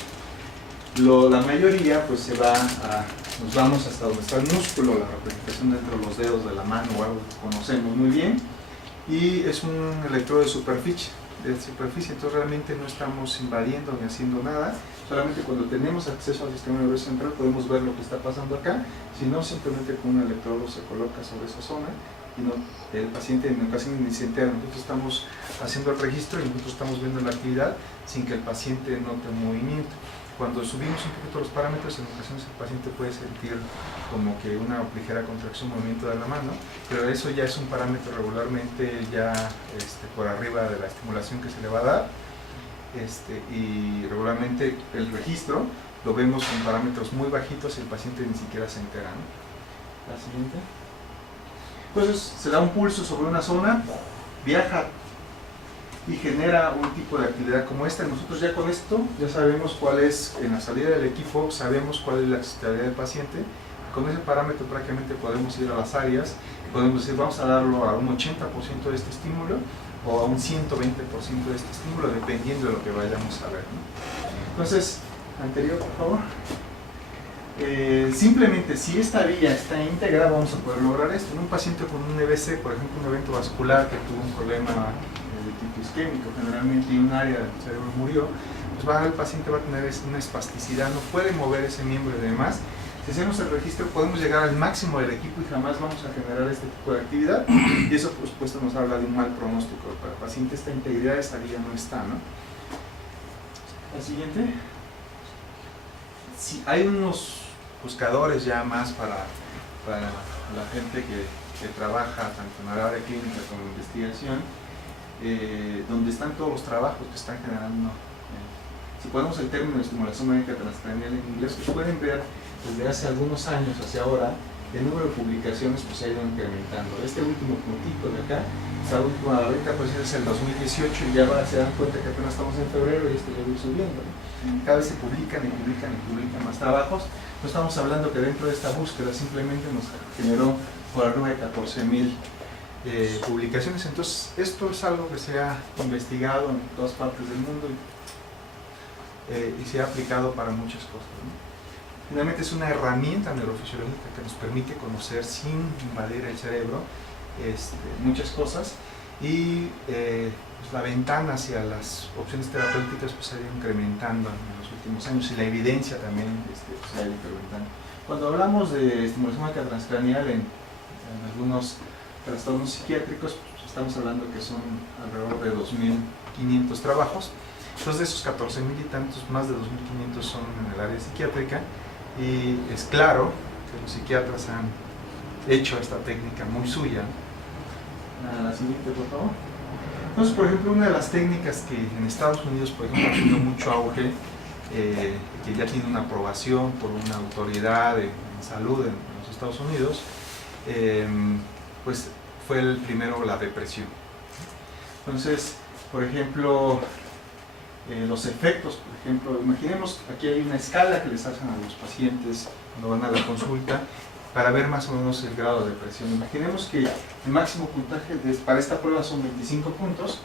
La mayoría pues nos vamos hasta donde está el músculo, la representación dentro de los dedos de la mano o algo que conocemos muy bien, y es un electrodo de superficie, entonces realmente no estamos invadiendo ni haciendo nada, solamente cuando tenemos acceso al sistema nervioso central podemos ver lo que está pasando acá, si no simplemente con un electrodo se coloca sobre esa zona y el paciente en ocasiones ni se entera. Nosotros estamos haciendo el registro y nosotros estamos viendo la actividad sin que el paciente note un movimiento. cuando subimos un poquito los parámetros, en ocasiones el paciente puede sentir como que una ligera contracción, movimiento de la mano, pero eso ya es un parámetro regularmente ya por arriba de la estimulación que se le va a dar, y regularmente el registro lo vemos con parámetros muy bajitos y el paciente ni siquiera se entera, ¿no? La siguiente. Entonces se da un pulso sobre una zona, viaja y genera un tipo de actividad como esta. Nosotros ya con esto ya sabemos cuál es, en la salida del equipo sabemos cuál es la excitabilidad del paciente. Con ese parámetro prácticamente podemos ir a las áreas, podemos decir vamos a darlo a un 80% de este estímulo o a un 120% de este estímulo, dependiendo de lo que vayamos a ver, ¿no? Entonces, anterior por favor. Simplemente si esta vía está íntegra vamos a poder lograr esto. En un paciente con un EBC, por ejemplo un evento vascular que tuvo un problema de tipo isquémico generalmente y un área del cerebro murió, pues el paciente va a tener una espasticidad, no puede mover ese miembro y demás. Si hacemos el registro podemos llegar al máximo del equipo y jamás vamos a generar este tipo de actividad, y eso por supuesto nos habla de un mal pronóstico para el paciente. Esta integridad de esta vía no está, ¿no? La siguiente. Si hay unos buscadores ya más para la gente que trabaja tanto en el área clínica como en investigación, donde están todos los trabajos que están generando. Si ponemos el término de estimulación magnética transcranial en inglés, pues pueden ver desde hace algunos años hacia ahora el número de publicaciones pues, se ha ido incrementando. Este último puntito de acá, esta última ahorita pues es el 2018 y ya se dan cuenta que apenas estamos en febrero y esto ya va a ir subiendo, ¿no? Cada vez se publican y publican y publican más trabajos. No estamos hablando que dentro de esta búsqueda simplemente nos generó por arriba de 14,000 publicaciones. Entonces esto es algo que se ha investigado en todas partes del mundo y se ha aplicado para muchas cosas, ¿no? Finalmente es una herramienta neurofisiológica que nos permite conocer sin invadir el cerebro muchas cosas, y pues la ventana hacia las opciones terapéuticas pues, se ha ido incrementando en los últimos años, y la evidencia también se ha ido incrementando. Cuando hablamos de estimulación magnética transcranial en algunos trastornos psiquiátricos, pues, estamos hablando que son alrededor de 2.500 trabajos. Entonces de esos 14,000 y tantos, más de 2.500 son en el área psiquiátrica, y es claro que los psiquiatras han hecho esta técnica muy suya. La siguiente, por favor. Entonces, por ejemplo, una de las técnicas que en Estados Unidos, por ejemplo, ha tenido mucho auge, que ya tiene una aprobación por una autoridad en salud en los Estados Unidos, pues fue el primero la depresión. Entonces, por ejemplo, los efectos, por ejemplo, imaginemos aquí hay una escala que les hacen a los pacientes cuando van a la consulta para ver más o menos el grado de depresión. Imaginemos que el máximo puntaje para esta prueba son 25 puntos.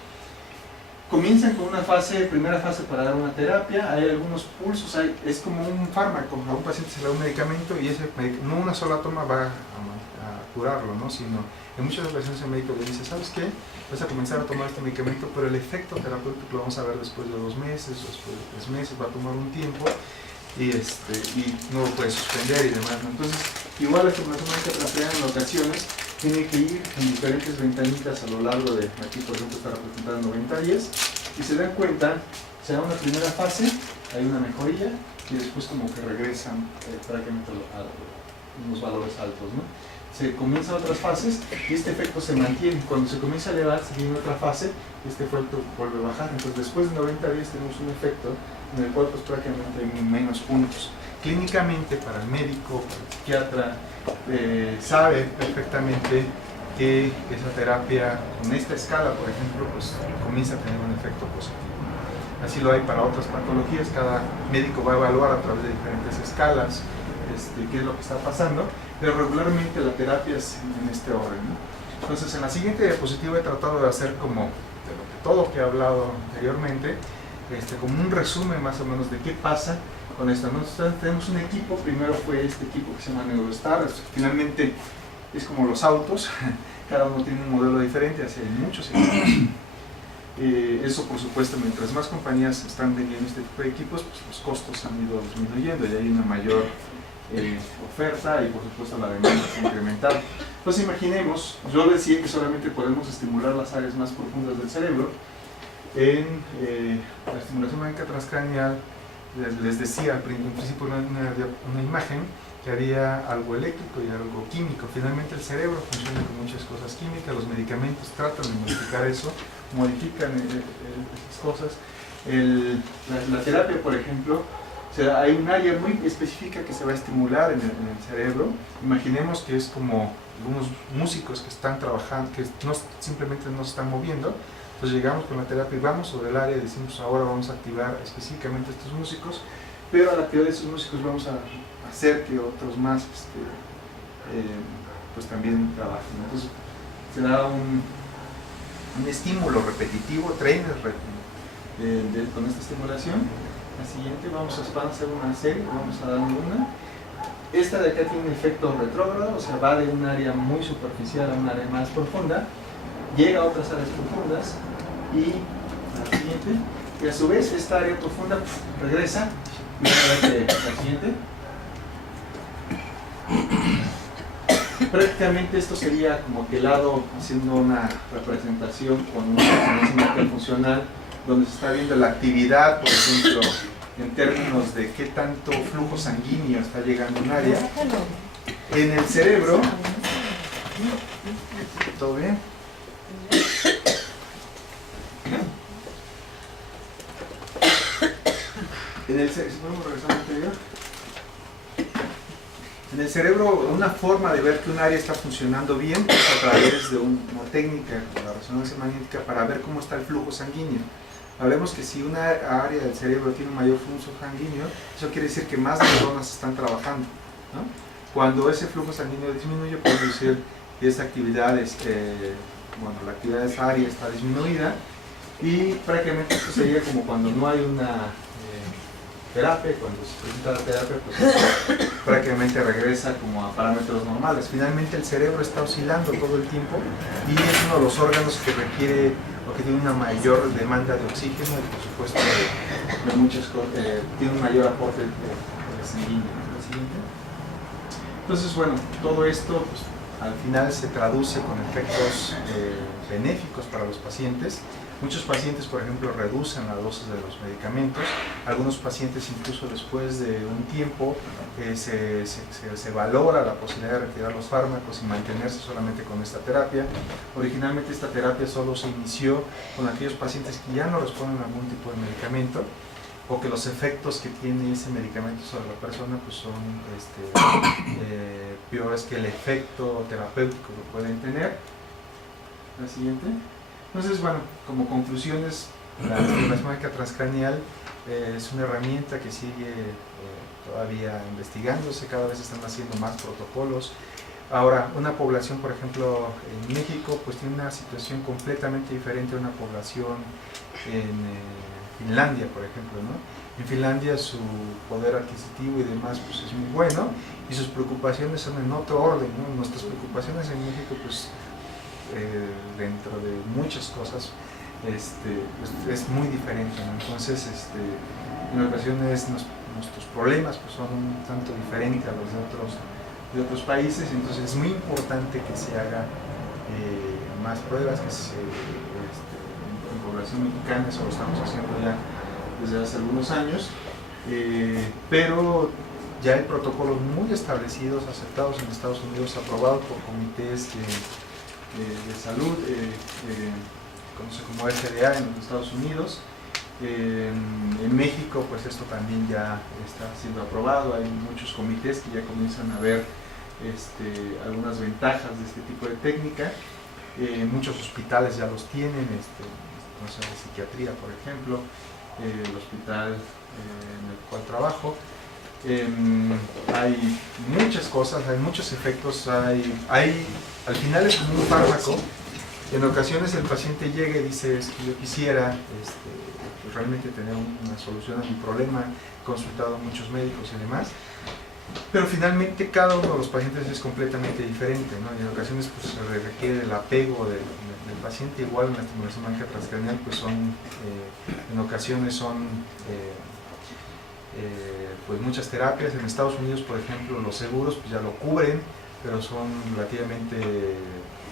Comienzan con una primera fase para dar una terapia, hay algunos pulsos, es como un fármaco, a un paciente se le da un medicamento y no una sola toma va a curarlo, ¿no? Sino en muchas ocasiones el médico le dice, ¿sabes qué? Vas a comenzar a tomar este medicamento, pero el efecto terapéutico lo vamos a ver después de 2 meses, después de 3 meses, va a tomar un tiempo y no lo puedes suspender y demás, ¿no? Entonces, igual la estimulación magnética transcranial en ocasiones tiene que ir en diferentes ventanitas a lo largo de, aquí por ejemplo está representada 90 días, y se dan cuenta, se da una primera fase, hay una mejoría, y después como que regresan prácticamente a unos valores altos, ¿no? Se comienzan otras fases y este efecto se mantiene. Cuando se comienza a elevar, se viene otra fase, este efecto vuelve a bajar. Entonces después de 90 días tenemos un efecto en el cual pues prácticamente hay menos puntos. Clínicamente, para el médico, para el psiquiatra, sabe perfectamente que esa terapia con esta escala, por ejemplo, pues comienza a tener un efecto positivo. Así lo hay para otras patologías, cada médico va a evaluar a través de diferentes escalas qué es lo que está pasando, pero regularmente la terapia es en este orden, ¿no? Entonces en la siguiente diapositiva he tratado de hacer como de todo lo que he hablado anteriormente, como un resumen más o menos de qué pasa con esto. Nosotros tenemos un equipo, primero fue este equipo que se llama Neurostar, finalmente es como los autos, cada uno tiene un modelo diferente, así hay muchos equipos. Eso por supuesto, mientras más compañías están vendiendo este tipo de equipos, pues los costos han ido disminuyendo y hay una mayor oferta y por supuesto la demanda se ha incrementado. Entonces imaginemos, yo decía que solamente podemos estimular las áreas más profundas del cerebro. En la estimulación magnética transcranial les decía al principio una imagen que había algo eléctrico y algo químico. Finalmente el cerebro funciona con muchas cosas químicas, los medicamentos tratan de modificar eso, modifican esas cosas. La terapia, por ejemplo, o sea, hay un área muy específica que se va a estimular en el cerebro. Imaginemos que es como algunos músicos que están trabajando, que simplemente no se están moviendo. Entonces llegamos con la terapia y vamos sobre el área y decimos ahora vamos a activar específicamente a estos músicos, pero al activar a estos músicos vamos a hacer que otros más pues también trabajen. Entonces se da un estímulo repetitivo, trainer con esta estimulación. La siguiente van a hacer una serie, vamos a darle una. Esta de acá tiene efecto retrógrado, o sea, va de un área muy superficial a un área más profunda, llega a otras áreas profundas y la siguiente, y a su vez esta área profunda regresa y la siguiente. Prácticamente esto sería como que el lado haciendo una representación con una resonancia funcional donde se está viendo la actividad, por ejemplo, en términos de qué tanto flujo sanguíneo está llegando a un área. En el cerebro, ¿todo bien? ¿Podemos regresar al anterior? En el cerebro, una forma de ver que un área está funcionando bien es a través de una técnica, la resonancia magnética, para ver cómo está el flujo sanguíneo. Hablemos que si una área del cerebro tiene un mayor flujo sanguíneo, eso quiere decir que más neuronas están trabajando, ¿no? Cuando ese flujo sanguíneo disminuye, podemos decir que esa actividad, la actividad de esa área está disminuida, y prácticamente esto sería como cuando no hay una terapia. Cuando se presenta la terapia, pues prácticamente regresa como a parámetros normales. Finalmente el cerebro está oscilando todo el tiempo y es uno de los órganos que requiere o que tiene una mayor demanda de oxígeno y por supuesto de muchas cosas, tiene un mayor aporte de sanguíneo. Entonces, bueno, todo esto pues, al final se traduce con efectos benéficos para los pacientes. Muchos pacientes, por ejemplo, reducen la dosis de los medicamentos. Algunos pacientes, incluso después de un tiempo, se valora la posibilidad de retirar los fármacos y mantenerse solamente con esta terapia. Originalmente esta terapia solo se inició con aquellos pacientes que ya no responden a algún tipo de medicamento o que los efectos que tiene ese medicamento sobre la persona pues son peores que el efecto terapéutico que pueden tener. La siguiente. Entonces, bueno, como conclusiones, la estimulación magnética transcraneal es una herramienta que sigue todavía investigándose, cada vez están haciendo más protocolos. Ahora, una población, por ejemplo, en México, pues tiene una situación completamente diferente a una población en Finlandia, por ejemplo, ¿no? En Finlandia su poder adquisitivo y demás pues es muy bueno y sus preocupaciones son en otro orden, ¿no? Nuestras preocupaciones en México, pues dentro de muchas cosas pues, es muy diferente, ¿no? Entonces en ocasiones nuestros problemas pues, son un tanto diferentes a los de otros países, entonces es muy importante que se haga más pruebas, que en población mexicana, eso lo estamos haciendo ya desde hace algunos años, pero ya hay protocolos muy establecidos, aceptados en Estados Unidos, aprobados por comités de salud, conocido como FDA en los Estados Unidos. En México pues esto también ya está siendo aprobado, hay muchos comités que ya comienzan a ver algunas ventajas de este tipo de técnica. Muchos hospitales ya los tienen, no sé, de psiquiatría por ejemplo, el hospital en el cual trabajo. Hay muchas cosas, hay muchos efectos, al final es como un fármaco. En ocasiones el paciente llega y dice es que yo quisiera pues realmente tener una solución a mi problema, he consultado a muchos médicos y demás, pero finalmente cada uno de los pacientes es completamente diferente, ¿no? Y en ocasiones pues, se requiere el apego del paciente, igual en la estimulación magnética transcraneal pues en ocasiones son pues muchas terapias. En Estados Unidos, por ejemplo, los seguros pues ya lo cubren, pero son relativamente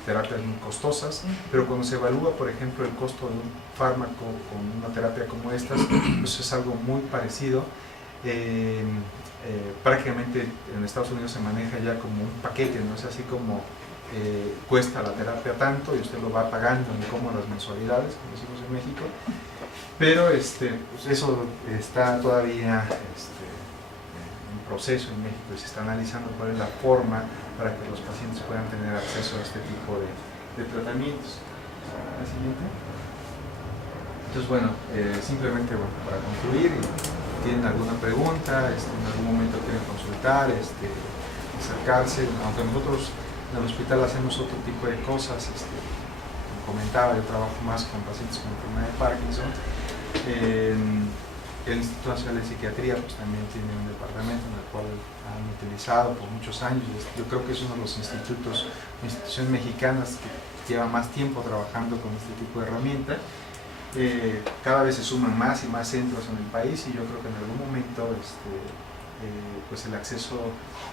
terapias muy costosas, pero cuando se evalúa, por ejemplo, el costo de un fármaco con una terapia como estas, pues es algo muy parecido. prácticamente en Estados Unidos se maneja ya como un paquete, no es así como cuesta la terapia tanto y usted lo va pagando en cómodas mensualidades, como decimos en México, pero pues eso está todavía en proceso en México y se está analizando cuál es la forma para que los pacientes puedan tener acceso a este tipo de tratamientos. La siguiente. Entonces, bueno, simplemente para concluir, tienen alguna pregunta, en algún momento quieren consultar, acercarse, aunque nosotros en el hospital hacemos otro tipo de cosas, como comentaba, yo trabajo más con pacientes con enfermedad de Parkinson. El Instituto Nacional de Psiquiatría pues también tiene un departamento en el cual han utilizado por muchos años. Yo creo que es uno de los instituciones mexicanas que lleva más tiempo trabajando con este tipo de herramienta. Cada vez se suman más y más centros en el país y yo creo que en algún momento pues el acceso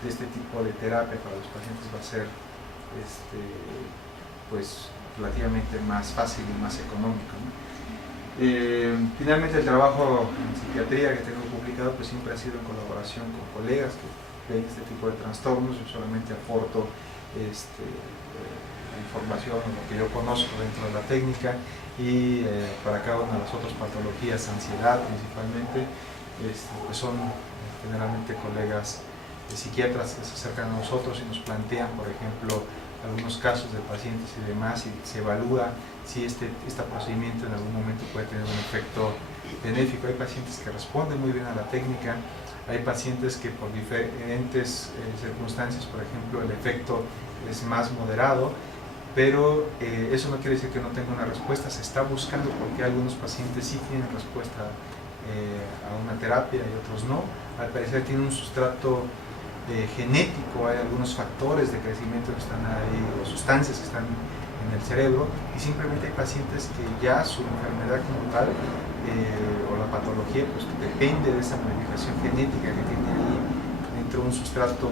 de este tipo de terapia para los pacientes va a ser pues relativamente más fácil y más económico, ¿no? Finalmente el trabajo en psiquiatría que tengo publicado pues siempre ha sido en colaboración con colegas que ven este tipo de trastornos. Yo solamente aporto información o lo que yo conozco dentro de la técnica y para cada una de las otras patologías, ansiedad principalmente, pues son generalmente colegas psiquiatras que se acercan a nosotros y nos plantean, por ejemplo, algunos casos de pacientes y demás, y se evalúa si este procedimiento en algún momento puede tener un efecto benéfico. Hay pacientes que responden muy bien a la técnica, hay pacientes que por diferentes circunstancias, por ejemplo, el efecto es más moderado, pero eso no quiere decir que no tenga una respuesta. Se está buscando porque algunos pacientes sí tienen respuesta a una terapia y otros no. Al parecer tiene un sustrato genético, hay algunos factores de crecimiento que están ahí, o sustancias que están en el cerebro, y simplemente hay pacientes que ya su enfermedad como tal o la patología pues depende de esa modificación genética que tiene ahí dentro de un sustrato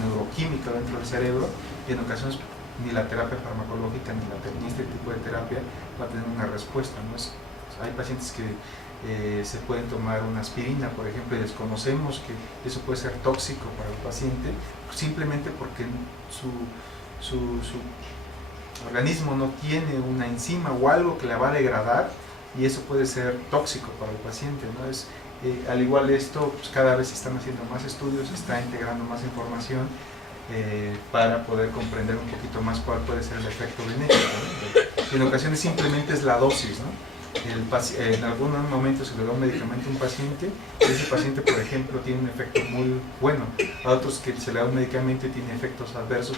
neuroquímico dentro del cerebro, y en ocasiones ni la terapia farmacológica ni este tipo de terapia va a tener una respuesta, ¿no? Hay pacientes que se pueden tomar una aspirina, por ejemplo, y desconocemos que eso puede ser tóxico para el paciente simplemente porque su organismo no tiene una enzima o algo que la va a degradar, y eso puede ser tóxico para el paciente, ¿no? Al igual de esto, pues cada vez se están haciendo más estudios, se está integrando más información para poder comprender un poquito más cuál puede ser el efecto benéfico, ¿no? En ocasiones simplemente es la dosis, ¿no? En algunos momentos se le da un medicamento a un paciente y ese paciente, por ejemplo, tiene un efecto muy bueno. A otros que se le da un medicamento y tiene efectos adversos.